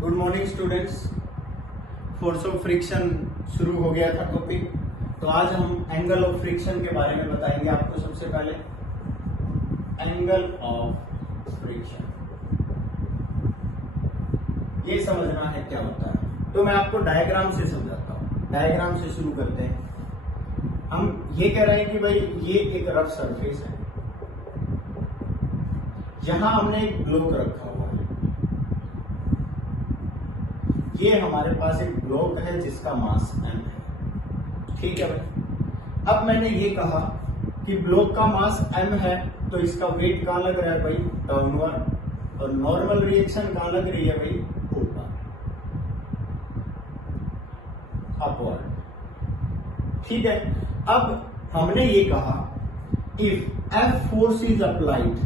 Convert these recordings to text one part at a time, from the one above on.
Good morning students. Force of friction शुरू हो गया था टॉपिक, तो आज हम एंगल ऑफ फ्रिक्शन के बारे में बताएंगे आपको। सबसे पहले एंगल ऑफ फ्रिक्शन ये समझना है क्या होता है, तो मैं आपको डायग्राम से समझाता हूँ। डायग्राम से शुरू करते हैं। हम ये कह रहे हैं कि भाई ये एक रफ सरफेस है, यहां हमने एक ब्लॉक रखा हुआ है। ये हमारे पास एक ब्लॉक है जिसका मास m है, ठीक है भाई। अब मैंने ये कहा कि ब्लॉक का मास m है, तो इसका वेट कहां लग रहा है भाई? डाउनवर्ड। और नॉर्मल रिएक्शन कहां लग रही है भाई? ऊपर, अपवर्ड, ठीक है। अब हमने ये कहा if F force is applied,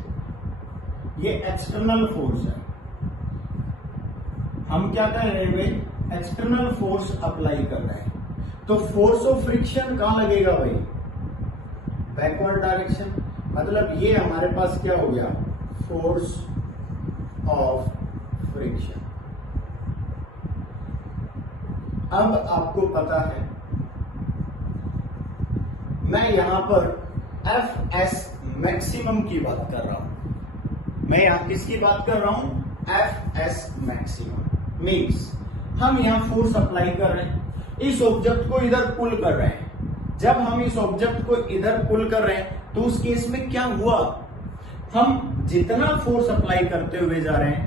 ये एक्सटर्नल फोर्स है। हम क्या कर रहे हैं भाई? एक्सटर्नल फोर्स अप्लाई कर रहे हैं। तो फोर्स ऑफ फ्रिक्शन कहां लगेगा भाई? Backward direction. मतलब ये हमारे पास क्या हो गया? Force of friction. अब आपको पता है मैं यहां पर Fs मैक्सिमम की बात कर रहा हूं। मैं यहां किसकी बात कर रहा हूं? Fs मैक्सिमम मीन्स हम यहां फोर्स अप्लाई कर रहे हैं, इस ऑब्जेक्ट को इधर पुल कर रहे हैं। जब हम इस ऑब्जेक्ट को इधर पुल कर रहे हैं तो उस केस में क्या हुआ? हम जितना फोर्स अप्लाई करते हुए जा रहे हैं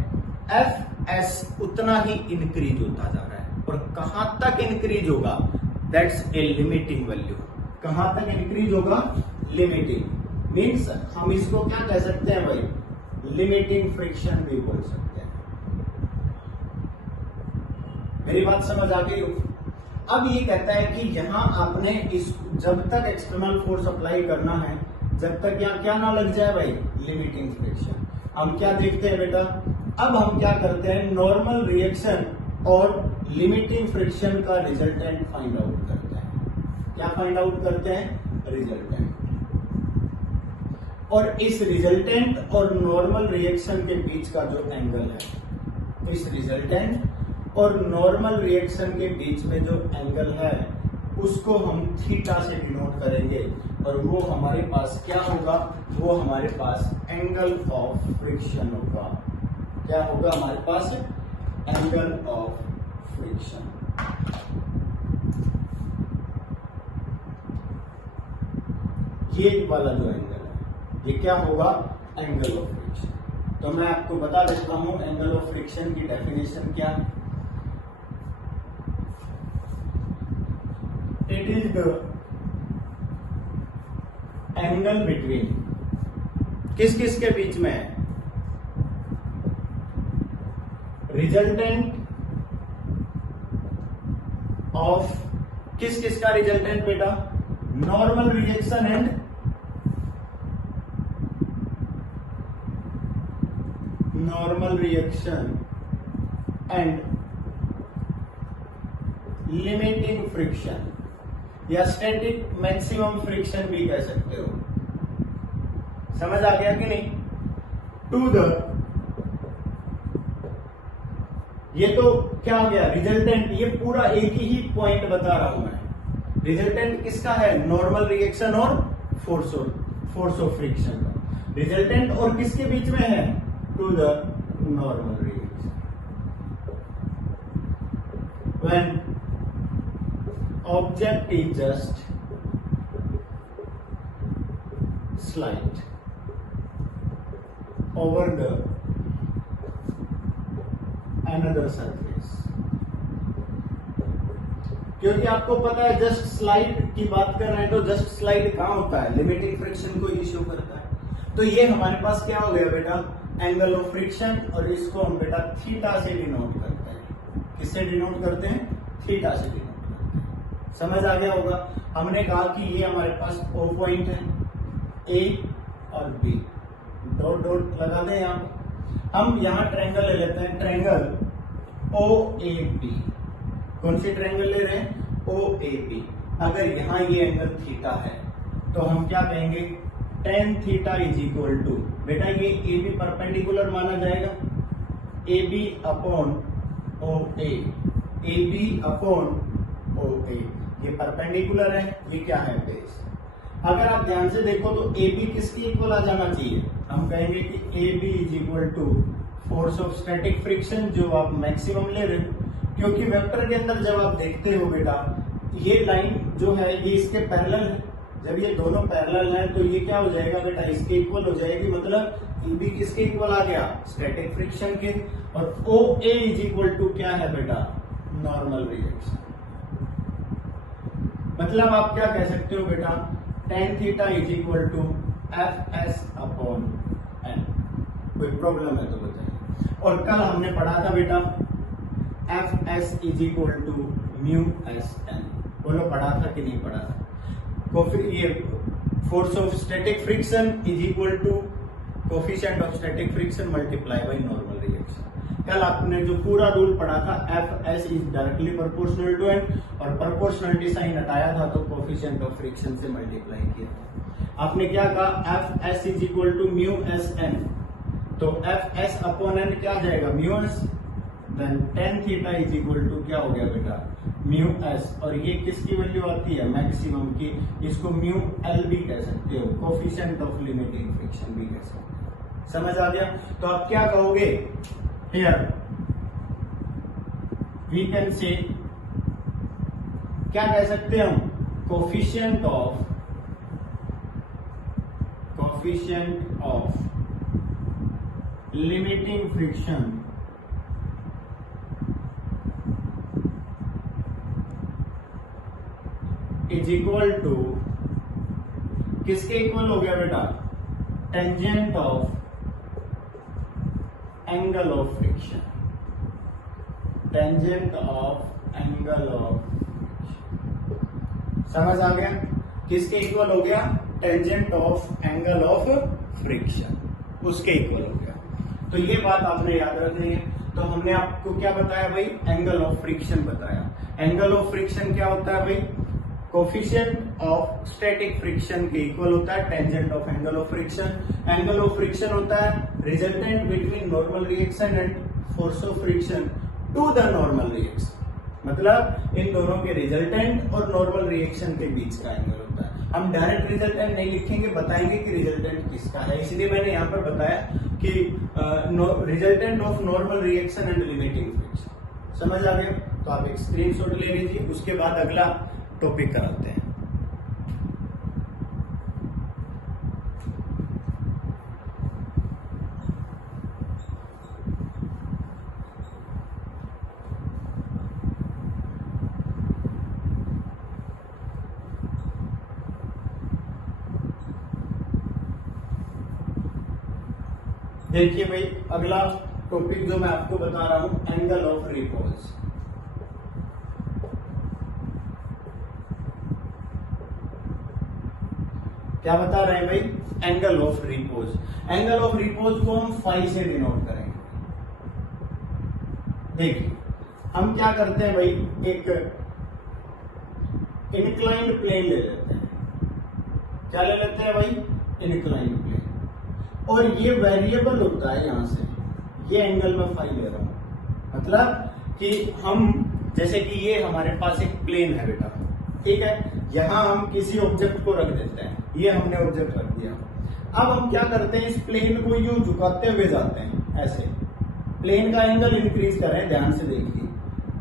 Fs उतना ही इंक्रीज होता जा रहा है। और कहां तक इंक्रीज होगा? That's a limiting value. कहां तक इंक्रीज होगा? लिमिटिंग मीन्स हम इसको क्या कह सकते हैं भाई? लिमिटिंग फ्रिक्शन भी बोल सकते हैं। मेरी बात समझ आ गई हो? अब ये कहता है कि यहां आपने इस जब तक एक्सटर्नल फोर्स अप्लाई करना है, जब तक यहां क्या ना लग जाए भाई? Limiting friction. हम क्या देखते हैं बेटा? अब हम क्या करते हैं? नॉर्मल रिएक्शन और लिमिटिंग फ्रिक्शन का रिजल्टेंट फाइंड आउट करते हैं। क्या फाइंड आउट करते हैं? रिजल्टेंट। और इस रिजल्टेंट और नॉर्मल रिएक्शन के बीच का जो एंगल है, इस रिजल्टेंट और नॉर्मल रिएक्शन के बीच में जो एंगल है उसको हम थीटा से डिनोट करेंगे। और वो हमारे पास क्या होगा? वो हमारे पास एंगल ऑफ फ्रिक्शन होगा। क्या होगा हमारे पास? Angle of friction. ये वाला जो एंगल है ये क्या होगा? Angle of friction. तो मैं आपको बता देता हूं एंगल ऑफ फ्रिक्शन की डेफिनेशन क्या है। It is the angle between, किस किस के बीच में है? रिजल्टेंट ऑफ, किस किस का रिजल्टेंट बेटा? Normal reaction and normal reaction and limiting friction, या स्टैटिक मैक्सिमम फ्रिक्शन भी कह सकते हो। समझ आ गया कि नहीं? टू द, ये तो क्या आ गया? रिजल्टेंट। ये पूरा एक ही पॉइंट बता रहा हूं मैं। रिजल्टेंट किसका है? नॉर्मल रिएक्शन और फोर्स ऑफ फ्रिक्शन का। रिजल्टेंट और किसके बीच में है? To the normal reaction. When object is just slide over the another surface. क्योंकि आपको पता है जस्ट स्लाइड की बात कर रहे हैं, तो जस्ट स्लाइड कहां होता है? लिमिटिंग फ्रिक्शन को इश्यू करता है। तो ये हमारे पास क्या हो गया बेटा? Angle of friction. और इसको हम बेटा थीटा से डिनोट करते हैं। किससे डिनोट करते हैं? थीटा से डिनोट करते हैं। समझ आ गया होगा? हमने कहा कि ये हमारे पास O पॉइंट है, A और B, डॉट डॉट लगा दें यहां पे। हम यहां ट्रायंगल ले लेते हैं, ट्रायंगल OAB। कौन सी ट्रायंगल ले रहे हैं? OAB। अगर यहां ये एंगल थीटा है तो हम क्या कहेंगे? tan theta is equal to, बेटा ये AB परपेंडिकुलर माना जाएगा, AB upon O A, A B upon O A, ये परपेंडिकुलर है, ये क्या है बेस। अगर आप ध्यान से देखो तो ए बी किसकी इक्वल आ जाना चाहिए, हम कहेंगे कि A B is equal to force of static friction जो आप मैक्सिमम ले रहे हो, क्योंकि वेक्टर के अंदर जब आप देखते हो बेटा ये लाइन जो है ये इसके पैरेलल है, जब ये दोनों पैरेलल हैं तो ये क्या हो जाएगा बेटा, इसके इक्वल हो जाएगी, मतलब ए बी किसके इक्वल आ गया, स्टैटिक फ्रिक्शन के, और ओ ए इज इक्वल टू क्या है बेटा, नॉर्मल रिएक्शन। मतलब आप क्या कह सकते हो बेटा, tan theta is equal to F S upon N. कोई प्रॉब्लम है तो बताइए। और कल हमने पढ़ा था बेटा F S is equal to mu S N, बोलो पढ़ा था कि नहीं पढ़ा था। ये force of static friction is equal to coefficient of static friction multiply by normal reaction. कल आपने जो पूरा रूल पढ़ा था F S is directly proportional to N, और प्रोपोर्शनलिटी साइन हटाया था तो कोफिशिएंट ऑफ फ्रिक्शन से मल्टीप्लाई किया था। आपने क्या कहा, F S is equal to mu S N, तो एफ एस अपॉन एन क्या जाएगा, mu S, then tan theta is equal to क्या हो गया बेटा, म्यू एस, और ये किसकी वैल्यू आती है, मैक्सिमम की, इसको म्यू एल भी कह सकते हो, कोफिशिएंट ऑफ लिमिटिंग फ्रिक्शन भी कह सकते हो। समझ आ गया। तो आप क्या कहोगे, हियर वी कैन से, क्या कह सकते हैं हम, coefficient of limiting friction is equal to, किसके इक्वल हो गया बेटा, tangent of angle of friction, tangent of angle of friction. समझ आ गया, किसके इक्वल हो गया, tangent of angle of friction, उसके इक्वल हो गया। तो ये बात आपने याद रखनी है। तो हमने आपको क्या बताया भाई, एंगल ऑफ फ्रिक्शन बताया। एंगल ऑफ फ्रिक्शन क्या होता है भाई, कोफिशिएंट ऑफ स्टैटिक फ्रिक्शन के इक्वल होता है tangent of angle of friction. Angle of friction होता है resultant between normal reaction and force of friction to the normal reaction, मतलब इन दोनों के रिजल्टेंट और नॉर्मल रिएक्शन के बीच का एंगल होता है। हम डायरेक्ट रिजल्टेंट नहीं लिखेंगे, बताएंगे कि रिजल्टेंट किसका है, इसलिए मैंने यहाँ पर बताया कि resultant of normal reaction and limiting friction. समझ आ गया। तो आप एक स्क्रीनशॉट ले लीजिए, उसके बाद अगला टॉपिक कराते हैं। देखिए भाई, अगला टॉपिक जो मैं आपको बता रहा हूं, एंगल ऑफ रिपोज। क्या बता रहे हैं भाई, angle of repose. Angle of repose को हम फाई से डिनोट करेंगे। देखिए हम क्या करते हैं भाई, एक इंक्लाइंड प्लेन ले लेते हैं। क्या ले लेते हैं भाई, इंक्लाइंड प्लेन, और ये वेरिएबल होता है यहां से, ये एंगल में फाई ले रहा हूं, मतलब कि हम जैसे कि ये हमारे पास एक प्लेन है बेटा, ठीक है, यहां हम किसी ऑब्जेक्ट को रख देते हैं, ये हमने ऑब्जेक्ट रख दिया। अब हम क्या करते हैं, इस प्लेन को यूं झुकाते हुए जाते हैं, ऐसे प्लेन का एंगल इंक्रीज कर रहे हैं। ध्यान से देखिए,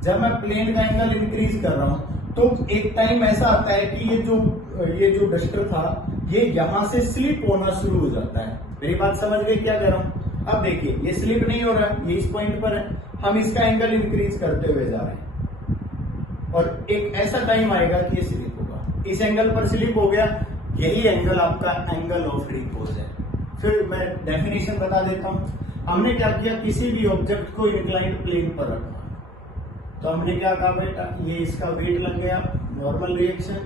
जब मैं प्लेन का एंगल इंक्रीज कर रहा हूं तो एक टाइम ऐसा आता है कि ये जो डस्टर था ये यहां से स्लिप होना शुरू हो जाता है। मेरी बात समझ गए क्या कह रहा हूं। अब देखिए ये स्लिप नहीं हो रहा है, ये इस पॉइंट पर है, हम इसका एंगल इंक्रीज करते हुए जा रहे हैं, और एक ऐसा टाइम आएगा कि ये स्लिप होगा, इस एंगल पर स्लिप हो गया, यही एंगल आपका एंगल ऑफ रिपोज है। फिर मैं डेफिनेशन बता देता हूं। हमने क्या किया, किसी भी ऑब्जेक्ट को इंक्लाइंड प्लेन पर रखा, तो हमने क्या कहा बेटा, ये इसका वेट लग गया, नॉर्मल रिएक्शन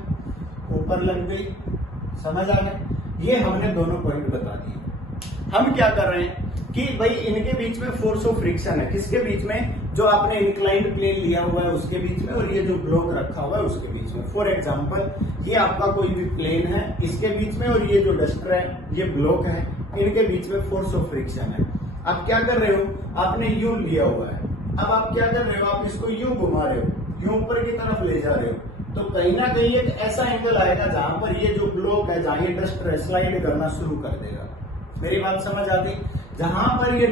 ऊपर लग गई, समझ आ गया। ये हमने दोनों पॉइंट बता दिए। हम क्या कर रहे हैं कि भाई इनके बीच में फोर्स ऑफ फ्रिक्शन है, किसके बीच में, जो आपने इंक्लाइंड प्लेन लिया हुआ है उसके बीच में, और ये जो ब्लॉक रखा हुआ है उसके बीच में। फॉर एग्जांपल ये आपका कोई भी प्लेन है, इसके बीच में, और ये जो डस्टर है, ये ब्लॉक है, इनके बीच में फोर्स ऑफ फ्रिक्शन है। आप क्या कर रहे हो, आपने यू लिया हुआ है, अब आप क्या कर रहे हो, आप इसको यूं घुमा रहे हो, यूं ऊपर की तरफ ले जा रहे हो, तो कहीं ना कहीं एक ऐसा एंगल आएगा जहां पर ये जो ब्लॉक है, जहां ये डस्ट स्लाइड करना शुरू कर देगा। मेरी बात समझ आ गई? जहां पर ये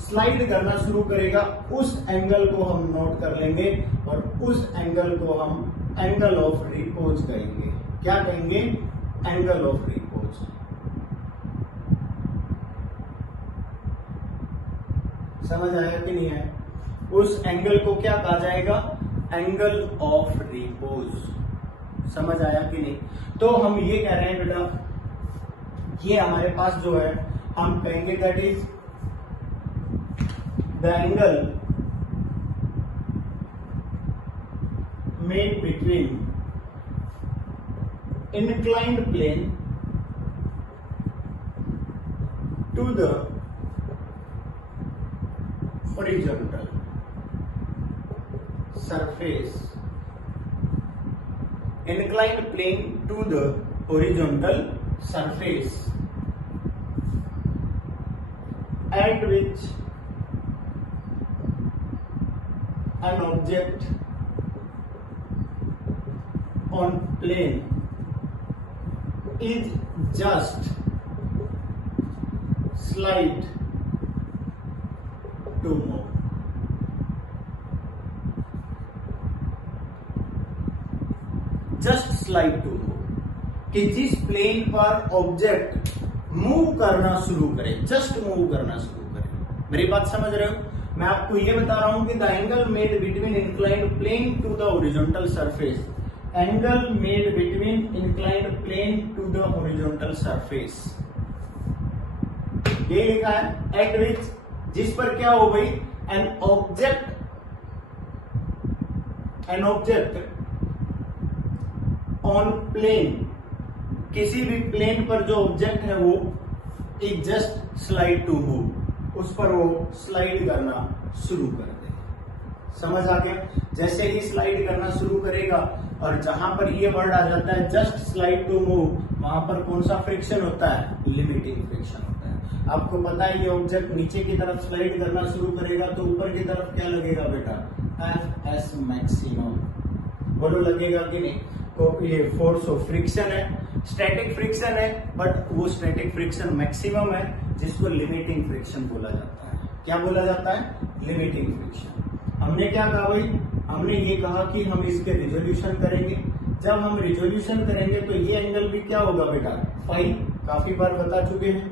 स्लाइड करना शुरू करेगा उस एंगल को हम नोट कर लेंगे और उस एंगल को हम एंगल ऑफ रिपोज कहेंगे। क्या कहेंगे? Angle of repose. समझ आया कि नहीं है? उस एंगल को क्या कहा जाएगा? Angle of repose. समझ आया कि नहीं? तो हम ये कह रहे हैं बेटा, ये हमारे पास जो है हम कहेंगे that is the angle made between inclined plane to the horizontal surface, inclined plane to the horizontal surface at which an object on plane is just slide to move. Just slide to move, कि जिस plane पर object move करना शुरू करे, just move करना शुरू करे। मेरी बात समझ रहे हो? मैं आपको ये बता रहा हूं कि the angle made between inclined plane to the horizontal surface, angle made between inclined plane to the horizontal surface, ये लिखा है एट विच, जिस पर क्या हो गई, एन ऑब्जेक्ट ऑन प्लेन, किसी भी प्लेन पर जो ऑब्जेक्ट है वो is just slide to move, उस पर वो स्लाइड करना शुरू कर दे। समझ आ गया? जैसे ही स्लाइड करना शुरू करेगा और जहां पर ये वर्ड आ जाता है जस्ट स्लाइड टू मूव, वहां पर कौन सा फ्रिक्शन होता है? लिमिटिंग फ्रिक्शन होता है। आपको पता है ये ऑब्जेक्ट नीचे की तरफ स्लाइड करना शुरू करेगा तो ऊपर की तरफ क्या लगेगा बेटा? F S maximum. बोलो लगेगा कि नहीं? तो ये फोर्स ऑफ फ्रिक्शन है, स्टैटिक फ्रिक्शन है, बट वो स्टैटिक फ्रिक्शन मैक्सिमम है, जिसको लिमिटिंग फ्रिक्शन बोला जाता है। क्या बोला जाता है? Limiting friction. हमने क्या कहा भाई? हमने ये कहा कि हम इसके रिजोल्यूशन करेंगे। जब हम रिजोल्यूशन करेंगे तो ये एंगल भी क्या होगा बेटा? फाई। काफी बार बता चुके हैं,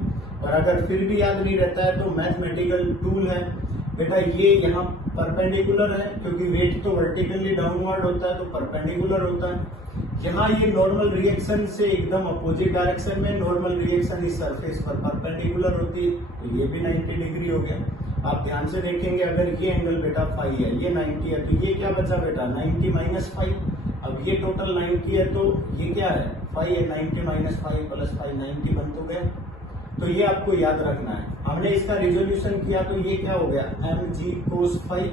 और अगर फिर भी याद नहीं रहता है तो मैथमेटिकल टूल है बेटा, ये यहाँ परपेंडिकुलर है, क्योंकि वेट तो वर्टिकली डाउनवर्ड होता है तो परपेंडिकुलर होता है। यहाँ ये नॉर्मल रिएक्शन से एकदम अपोजिट डायरेक्शन में, नॉर्मल रिएक्शन इस सरफेस पर परपेंडिकुलर होती है, तो ये भी 90 डिग्री हो गया। आप ध्यान से देखेंगे, अगर ये एंगल बेटा फाई है, ये 90 है, तो ये क्या बचा बेटा? 90 माइनस फाइव। अब ये टोटल 90 है तो ये क्या है? फाइव है। 90 माइनस फाइव प्लस फाइव 90 बन तो गया। तो ये आपको याद रखना है। हमने इसका रिजोल्यूशन किया तो ये क्या हो गया? एम जी कोस फाइव,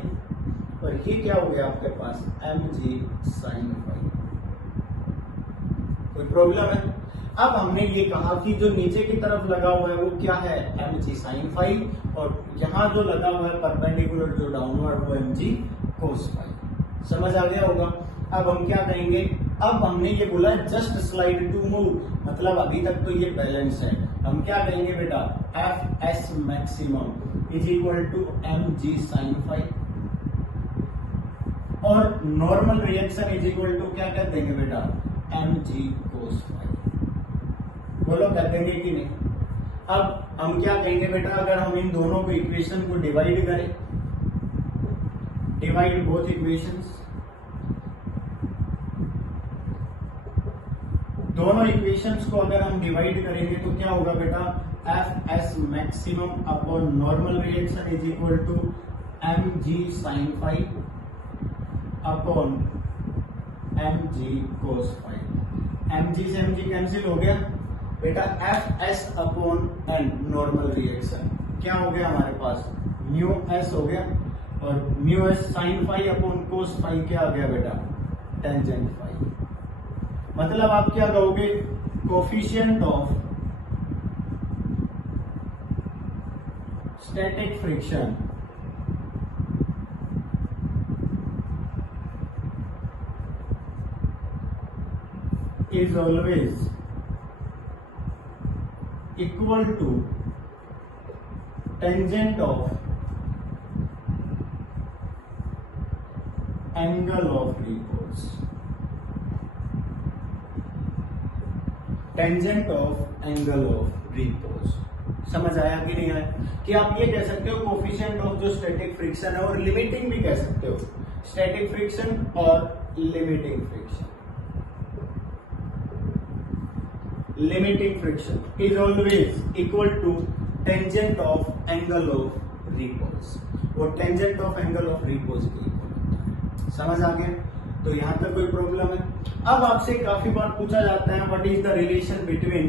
और ये क्या हो गया आपके पास? M G sine five. कोई प्रॉब्लम है? अब हमने ये कहा कि जो नीचे की तरफ लगा हुआ है वो क्या है? एम जी साइन फाइव, और यहाँ जो लगा हुआ है परपेंडिकुलर जो डाउनवर्ड वो एम जी कोस फाइव। समझ आ गया होगा? अब हम क्या कहेंगे? अब हमने ये बोला जस्ट स्लाइड टू मूव, मतलब अभी तक तो ये बैलेंस है। हम क्या कहेंगे बेटा? F S maximum is equal to M G sine five, और normal reaction is equal to क्या कह देंगे बेटा? M G cos five. बोलो क्या देंगे कि नहीं? अब हम क्या कहेंगे बेटा? अगर हम इन दोनों को इक्वेशन को डिवाइड करें, डिवाइड बोथ इक्वेशंस, दोनों इक्वेशंस को अगर हम डिवाइड करेंगे तो क्या होगा बेटा? F S maximum upon normal reaction is equal to M G sine five upon M G cos five. M G से एम जी कैंसिल हो गया बेटा। F S upon N normal reaction क्या हो गया हमारे पास? म्यू एस हो गया, और mu S sine five upon cos five क्या आ गया बेटा? Tangent five. मतलब आप क्या कहोगे? Coefficient of static friction is always equal to tangent of angle of repose. Tangent of angle of repose. समझ आया कि नहीं आया? कि आप ये कह सकते हो कोफिशिएंट ऑफ जो स्टैटिक फ्रिक्शन है, और लिमिटिंग भी कह सकते हो, स्टैटिक फ्रिक्शन और limiting friction. Limiting friction is always equal to tangent of angle of repose, वो tangent of angle of repose के इक्वल होता है। समझ आ गया? तो यहां तक कोई प्रॉब्लम है? अब आपसे काफी बार पूछा जाता है what is the relation between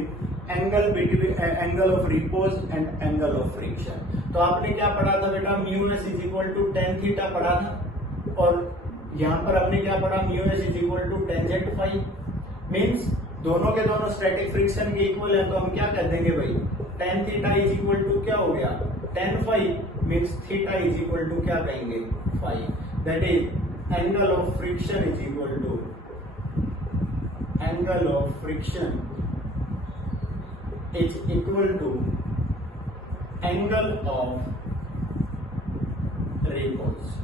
angle of repose and angle of friction. तो आपने क्या पढ़ा था बेटा? Mu S is equal to tan theta पढ़ा था, और यहां पर हमने क्या पढ़ा? Mu S is equal to tangent phi. Means दोनों के दोनों स्टैटिक फ्रिक्शन के इक्वल है, तो हम क्या कर देंगे भाई? Tan theta is equal to क्या हो गया? Tan phi. Means theta is equal to क्या कहेंगे? Phi. That is angle of friction is equal to angle of friction is equal to angle of repose।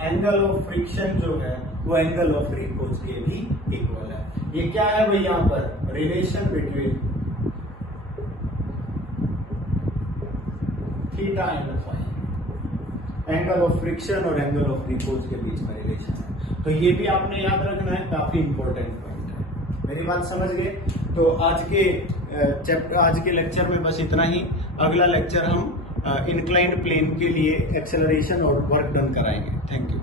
Angle of friction जो है वो angle of repose के भी equal है। ये क्या है भाई? यहां पर relation between theta and phi, angle of friction और एंगल ऑफ रिपोज के बीच में रिलेशन है। तो ये भी आपने याद रखना है, काफी इंपॉर्टेंट पॉइंट है। मेरी बात समझ गए? तो आज के लेक्चर में बस इतना ही। अगला लेक्चर हम इंक्लाइंड प्लेन के लिए एक्सेलरेशन और वर्क डन कराएंगे। Thank you.